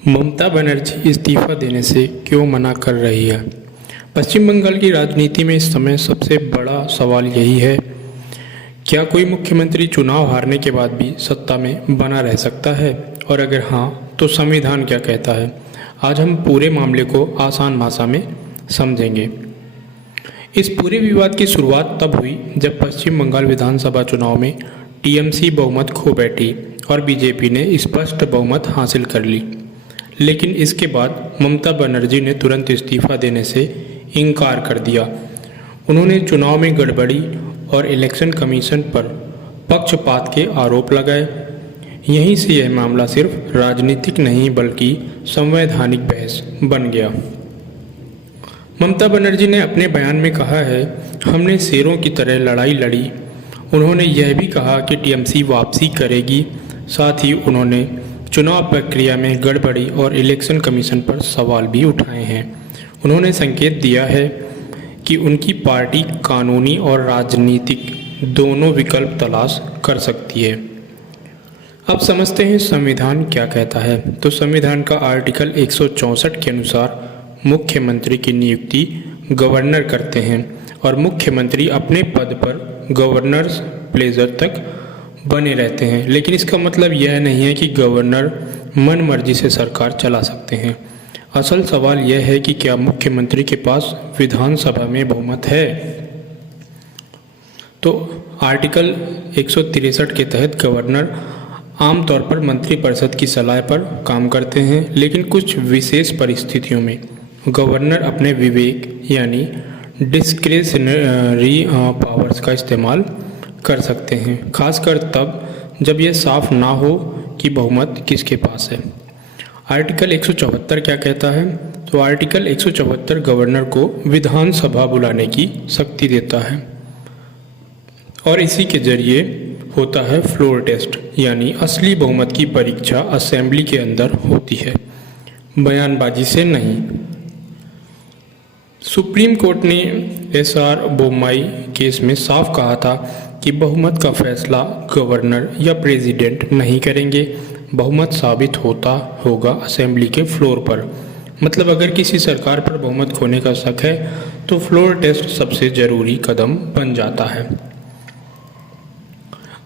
ममता बनर्जी इस्तीफा देने से क्यों मना कर रही है? पश्चिम बंगाल की राजनीति में इस समय सबसे बड़ा सवाल यही है, क्या कोई मुख्यमंत्री चुनाव हारने के बाद भी सत्ता में बना रह सकता है? और अगर हाँ, तो संविधान क्या कहता है? आज हम पूरे मामले को आसान भाषा में समझेंगे। इस पूरे विवाद की शुरुआत तब हुई जब पश्चिम बंगाल विधानसभा चुनाव में टीएमसी बहुमत खो बैठी और बीजेपी ने स्पष्ट बहुमत हासिल कर ली। लेकिन इसके बाद ममता बनर्जी ने तुरंत इस्तीफा देने से इनकार कर दिया। उन्होंने चुनाव में गड़बड़ी और इलेक्शन कमीशन पर पक्षपात के आरोप लगाए। यहीं से यह मामला सिर्फ राजनीतिक नहीं बल्कि संवैधानिक बहस बन गया। ममता बनर्जी ने अपने बयान में कहा है, हमने शेरों की तरह लड़ाई लड़ी। उन्होंने यह भी कहा कि टीएमसी वापसी करेगी। साथ ही उन्होंने चुनाव प्रक्रिया में गड़बड़ी और इलेक्शन कमीशन पर सवाल भी उठाए हैं। उन्होंने संकेत दिया है कि उनकी पार्टी कानूनी और राजनीतिक दोनों विकल्प तलाश कर सकती है। अब समझते हैं संविधान क्या कहता है। तो संविधान का आर्टिकल 164 के अनुसार मुख्यमंत्री की नियुक्ति गवर्नर करते हैं और मुख्यमंत्री अपने पद पर गवर्नर्स प्लेजर तक बने रहते हैं। लेकिन इसका मतलब यह नहीं है कि गवर्नर मन मर्जी से सरकार चला सकते हैं। असल सवाल यह है कि क्या मुख्यमंत्री के पास विधानसभा में बहुमत है। तो आर्टिकल 163 के तहत गवर्नर आमतौर पर मंत्रिपरिषद की सलाह पर काम करते हैं, लेकिन कुछ विशेष परिस्थितियों में गवर्नर अपने विवेक यानी डिस्क्रेशनरी पावर्स का इस्तेमाल कर सकते हैं, खासकर तब जब यह साफ ना हो कि बहुमत किसके पास है। आर्टिकल 174 क्या कहता है? तो आर्टिकल 174 गवर्नर को विधानसभा बुलाने की शक्ति देता है और इसी के जरिए होता है फ्लोर टेस्ट, यानी असली बहुमत की परीक्षा असेंबली के अंदर होती है, बयानबाजी से नहीं। सुप्रीम कोर्ट ने एसआर बोम्मई केस में साफ कहा था कि बहुमत का फैसला गवर्नर या प्रेसिडेंट नहीं करेंगे, बहुमत साबित होता होगा असेंबली के फ्लोर पर। मतलब अगर किसी सरकार पर बहुमत खोने का शक है तो फ्लोर टेस्ट सबसे जरूरी कदम बन जाता है।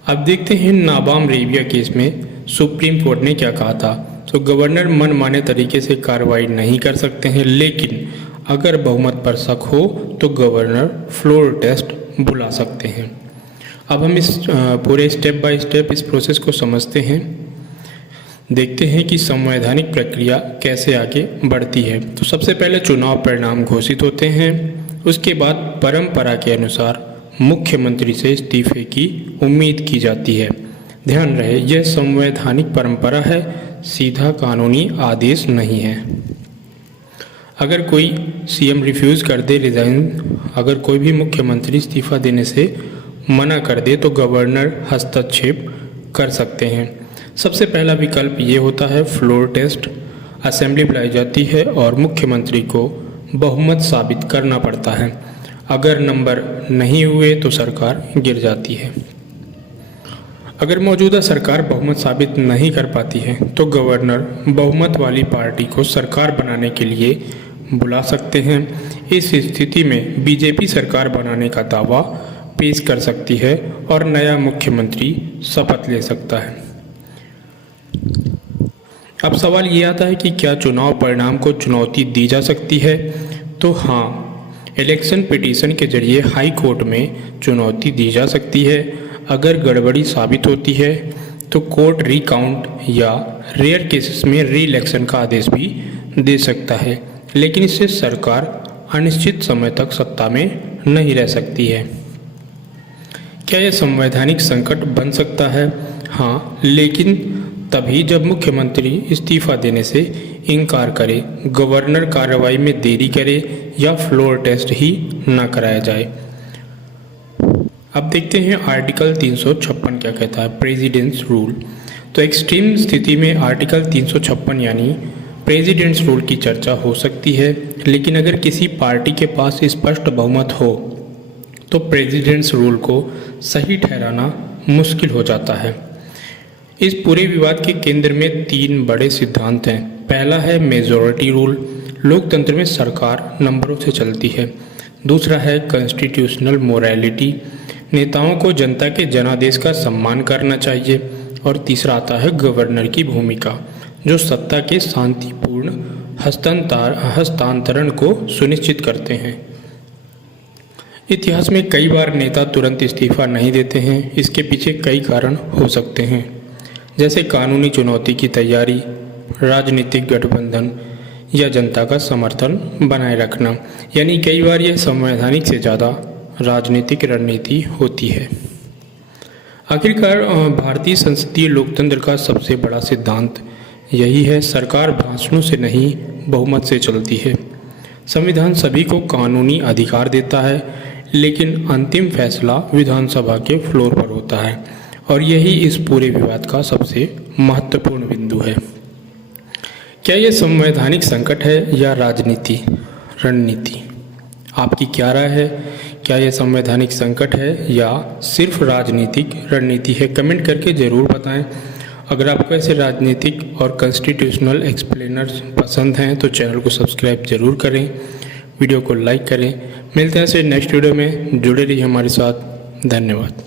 अब देखते हैं नाबाम रेबिया केस में सुप्रीम कोर्ट ने क्या कहा था। तो गवर्नर मनमाने तरीके से कार्रवाई नहीं कर सकते हैं, लेकिन अगर बहुमत पर शक हो तो गवर्नर फ्लोर टेस्ट बुला सकते हैं। अब हम इस पूरे स्टेप बाय स्टेप इस प्रोसेस को समझते हैं, देखते हैं कि संवैधानिक प्रक्रिया कैसे आगे बढ़ती है। तो सबसे पहले चुनाव परिणाम घोषित होते हैं, उसके बाद परंपरा के अनुसार मुख्यमंत्री से इस्तीफे की उम्मीद की जाती है। ध्यान रहे, यह संवैधानिक परंपरा है, सीधा कानूनी आदेश नहीं है। अगर कोई सीएम रिफ्यूज़ कर दे रिजाइन, अगर कोई भी मुख्यमंत्री इस्तीफा देने से मना कर दे तो गवर्नर हस्तक्षेप कर सकते हैं। सबसे पहला विकल्प ये होता है फ्लोर टेस्ट। असेंबली बुलाई जाती है और मुख्यमंत्री को बहुमत साबित करना पड़ता है। अगर नंबर नहीं हुए तो सरकार गिर जाती है। अगर मौजूदा सरकार बहुमत साबित नहीं कर पाती है तो गवर्नर बहुमत वाली पार्टी को सरकार बनाने के लिए बुला सकते हैं। इस स्थिति में बीजेपी सरकार बनाने का दावा पेश कर सकती है और नया मुख्यमंत्री शपथ ले सकता है। अब सवाल ये आता है कि क्या चुनाव परिणाम को चुनौती दी जा सकती है? तो हाँ, इलेक्शन पिटीशन के जरिए हाई कोर्ट में चुनौती दी जा सकती है। अगर गड़बड़ी साबित होती है तो कोर्ट रिकाउंट या रेयर केसेस में री इलेक्शन का आदेश भी दे सकता है, लेकिन इससे सरकार अनिश्चित समय तक सत्ता में नहीं रह सकती है। क्या यह संवैधानिक संकट बन सकता है? हाँ, लेकिन तभी जब मुख्यमंत्री इस्तीफा देने से इनकार करे, गवर्नर कार्रवाई में देरी करे या फ्लोर टेस्ट ही न कराया जाए। अब देखते हैं आर्टिकल 356 क्या कहता है, प्रेसिडेंट्स रूल। तो एक्सट्रीम स्थिति में आर्टिकल 356 यानी प्रेसिडेंट्स रूल की चर्चा हो सकती है, लेकिन अगर किसी पार्टी के पास स्पष्ट बहुमत हो तो प्रेसिडेंट्स रूल को सही ठहराना मुश्किल हो जाता है। इस पूरे विवाद के केंद्र में तीन बड़े सिद्धांत हैं। पहला है मेजॉरिटी रूल, लोकतंत्र में सरकार नंबरों से चलती है। दूसरा है कॉन्स्टिट्यूशनल मोरालिटी, नेताओं को जनता के जनादेश का सम्मान करना चाहिए। और तीसरा आता है गवर्नर की भूमिका, जो सत्ता के शांतिपूर्ण हस्तांतरण को सुनिश्चित करते हैं। इतिहास में कई बार नेता तुरंत इस्तीफा नहीं देते हैं। इसके पीछे कई कारण हो सकते हैं, जैसे कानूनी चुनौती की तैयारी, राजनीतिक गठबंधन या जनता का समर्थन बनाए रखना। यानी कई बार यह संवैधानिक से ज़्यादा राजनीतिक रणनीति होती है। आखिरकार भारतीय संसदीय लोकतंत्र का सबसे बड़ा सिद्धांत यही है, सरकार भाषणों से नहीं बहुमत से चलती है। संविधान सभी को कानूनी अधिकार देता है, लेकिन अंतिम फैसला विधानसभा के फ्लोर पर होता है, और यही इस पूरे विवाद का सबसे महत्वपूर्ण बिंदु है। क्या यह संवैधानिक संकट है या राजनीति रणनीति? आपकी क्या राय है? क्या यह संवैधानिक संकट है या सिर्फ राजनीतिक रणनीति है? कमेंट करके ज़रूर बताएं। अगर आपको ऐसे राजनीतिक और कॉन्स्टिट्यूशनल एक्सप्लेनर्स पसंद हैं तो चैनल को सब्सक्राइब जरूर करें, वीडियो को लाइक करें। मिलते हैं ऐसे नेक्स्ट वीडियो में, जुड़े रहिए हमारे साथ। धन्यवाद।